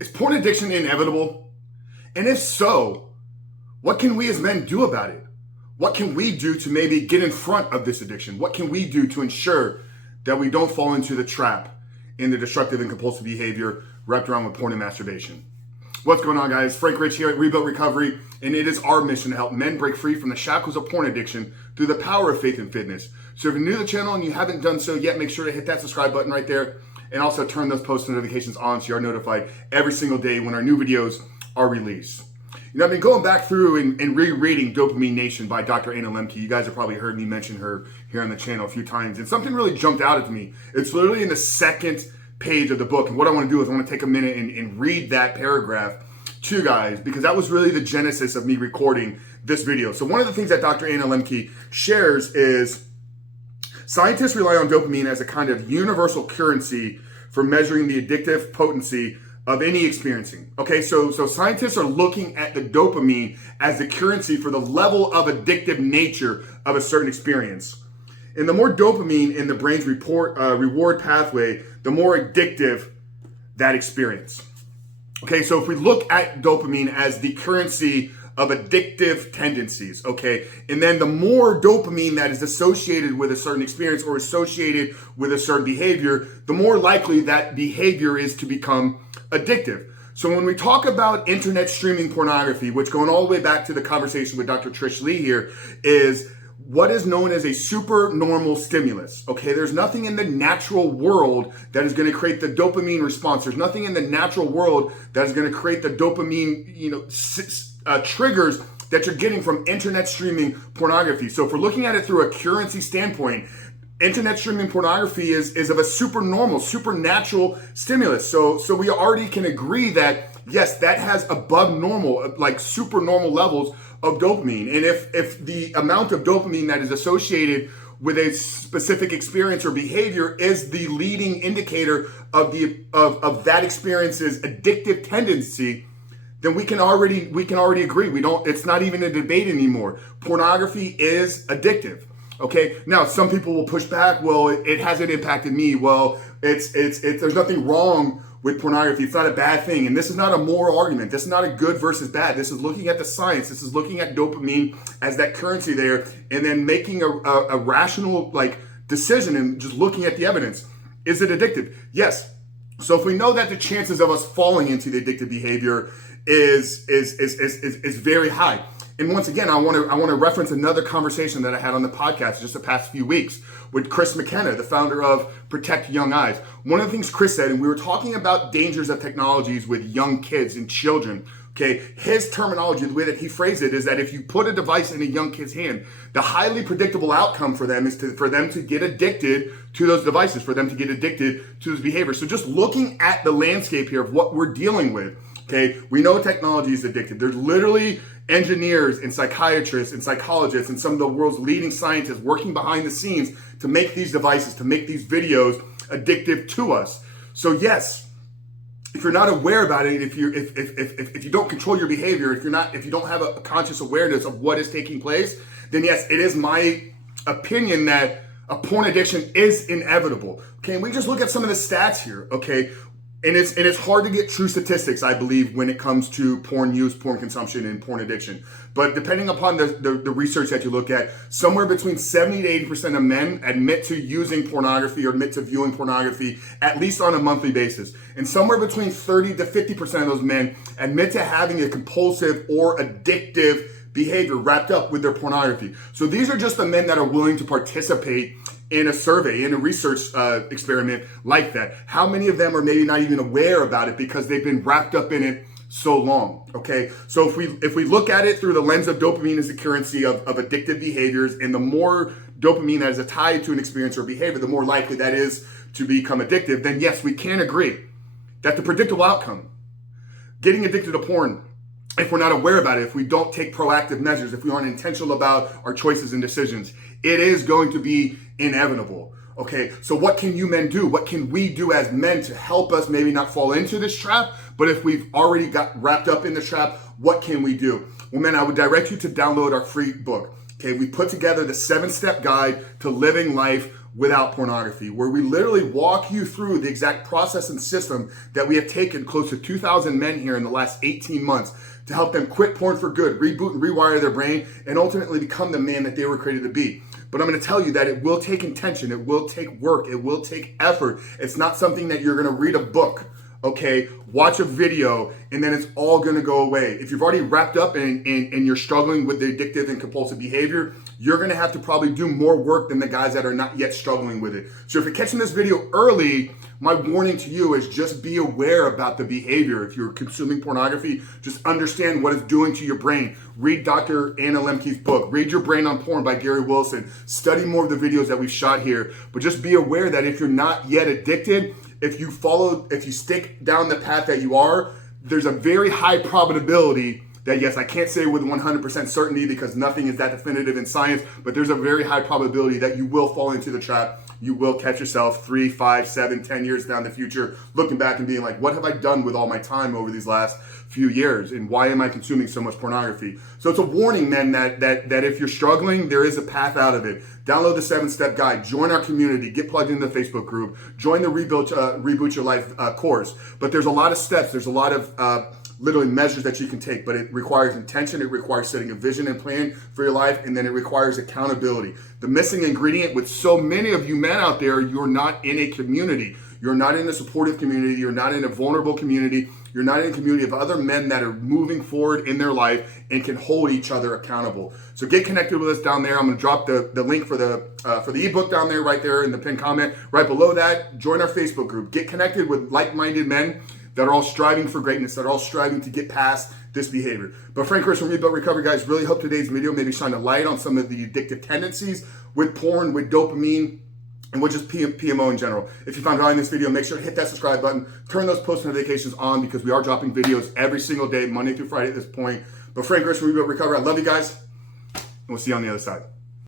Is porn addiction inevitable? And if so, what can we as men do about it? What can we do to maybe get in front of this addiction? What can we do to ensure that we don't fall into the trap in the destructive and compulsive behavior wrapped around with porn and masturbation? What's going on, guys? Frank Rich here at Rebuilt Recovery, and it is our mission to help men break free from the shackles of porn addiction through the power of faith and fitness. So if you're new to the channel and you haven't done so yet, make sure to hit that subscribe button right there, and also turn those post notifications on so you are notified every single day when our new videos are released. You know, I've been going back through and rereading Dopamine Nation by Dr. Anna Lembke. You guys have probably heard me mention her here on the channel a few times, and something really jumped out at me. It's literally in the second page of the book, and what I want to do is I want to take a minute and read that paragraph to you guys, because that was really the genesis of me recording this video. So one of the things that Dr. Anna Lembke shares is scientists rely on dopamine as a kind of universal currency for measuring the addictive potency of any experiencing. Okay, so scientists are looking at the dopamine as the currency for the level of addictive nature of a certain experience. And the more dopamine in the brain's reward pathway, the more addictive that experience. Okay, so if we look at dopamine as the currency of addictive tendencies, okay, and then the more dopamine that is associated with a certain experience or associated with a certain behavior, the more likely that behavior is to become addictive. So when we talk about internet streaming pornography, which going all the way back to the conversation with Dr. Trish Lee here, is what is known as a supernormal stimulus. Okay, there's nothing in the natural world that is going to create the dopamine response. There's nothing in the natural world that is going to create the dopamine, triggers that you're getting from internet streaming pornography. So if we're looking at it through a currency standpoint, internet streaming pornography is of a supernormal, supernatural stimulus. So we already can agree that, yes, that has above normal, like super normal levels of dopamine. And if the amount of dopamine that is associated with a specific experience or behavior is the leading indicator of that experience's addictive tendency, then we can already agree. It's not even a debate anymore. Pornography is addictive. Okay. Now, some people will push back. Well, it hasn't impacted me. Well, there's nothing wrong with pornography. It's not a bad thing. And this is not a moral argument. This is not a good versus bad. This is looking at the science. This is looking at dopamine as that currency there, and then making a rational decision and just looking at the evidence. Is it addictive? Yes. So if we know that the chances of us falling into the addictive behavior is very high. And once again, I want to reference another conversation that I had on the podcast just the past few weeks with Chris McKenna, the founder of Protect Young Eyes. One of the things Chris said, and we were talking about dangers of technologies with young kids and children. Okay, his terminology, the way that he phrased it, is that if you put a device in a young kid's hand, the highly predictable outcome for them is for them to get addicted to those devices, for them to get addicted to those behaviors. So just looking at the landscape here of what we're dealing with, okay, we know technology is addictive. There's literally engineers and psychiatrists and psychologists and some of the world's leading scientists working behind the scenes to make these devices, to make these videos addictive to us. So yes, if you're not aware about it, if you don't control your behavior, if you don't have a conscious awareness of what is taking place, then yes, it is my opinion that a porn addiction is inevitable. Okay, and we just look at some of the stats here, okay? And it's hard to get true statistics, I believe, when it comes to porn use, porn consumption, and porn addiction. But depending upon the research that you look at, somewhere between 70 to 80% of men admit to using pornography or admit to viewing pornography at least on a monthly basis. And somewhere between 30 to 50% of those men admit to having a compulsive or addictive behavior wrapped up with their pornography. So these are just the men that are willing to participate in a survey, in a research experiment like that. How many of them are maybe not even aware about it because they've been wrapped up in it so long? Okay, so if we look at it through the lens of dopamine as the currency of addictive behaviors, and the more dopamine that is tied to an experience or behavior, the more likely that is to become addictive, then yes, we can agree that the predictable outcome, getting addicted to porn, if we're not aware about it, if we don't take proactive measures, if we aren't intentional about our choices and decisions, it is going to be inevitable. Okay, so what can you men do? What can we do as men to help us maybe not fall into this trap? But if we've already got wrapped up in the trap, what can we do? Well, men, I would direct you to download our free book. Okay, we put together the 7-step guide to living life without pornography, where we literally walk you through the exact process and system that we have taken close to 2,000 men here in the last 18 months to help them quit porn for good, reboot and rewire their brain, and ultimately become the man that they were created to be. But I'm going to tell you that it will take intention, it will take work, it will take effort. It's not something that you're going to read a book, okay, watch a video, and then it's all going to go away. If you've already wrapped up and you're struggling with the addictive and compulsive behavior, you're going to have to probably do more work than the guys that are not yet struggling with it. So if you're catching this video early, my warning to you is just be aware about the behavior. If you're consuming pornography, just understand what it's doing to your brain. Read Dr. Anna Lemke's book. Read Your Brain on Porn by Gary Wilson. Study more of the videos that we've shot here. But just be aware that if you're not yet addicted, if you stick down the path that you are, there's a very high probability that, yes, I can't say with 100% certainty because nothing is that definitive in science, but there's a very high probability that you will fall into the trap. You will catch yourself 3, 5, 7, 10 years down the future, looking back and being like, what have I done with all my time over these last few years? And why am I consuming so much pornography? So it's a warning, men, that if you're struggling, there is a path out of it. Download the 7-step guide, join our community, get plugged into the Facebook group, join the Reboot Your Life course. But there's a lot of steps. There's a lot of literally measures that you can take, but it requires intention, it requires setting a vision and plan for your life, and then it requires accountability. The missing ingredient with so many of you men out there, you're not in a community. You're not in a supportive community. You're not in a vulnerable community. You're not in a community of other men that are moving forward in their life and can hold each other accountable. So get connected with us down there. I'm going to drop the link for the ebook down there, right there in the pinned comment. Right below that, join our Facebook group. Get connected with like-minded men that are all striving for greatness, that are all striving to get past this behavior. But Frank Chris from Rebuilt Recovery, guys, really hope today's video maybe shine a light on some of the addictive tendencies with porn, with dopamine, and with just PMO in general. If you found value in this video, make sure to hit that subscribe button, turn those post notifications on because we are dropping videos every single day, Monday through Friday at this point. But Frank Chris from Rebuilt Recovery, I love you guys, and we'll see you on the other side.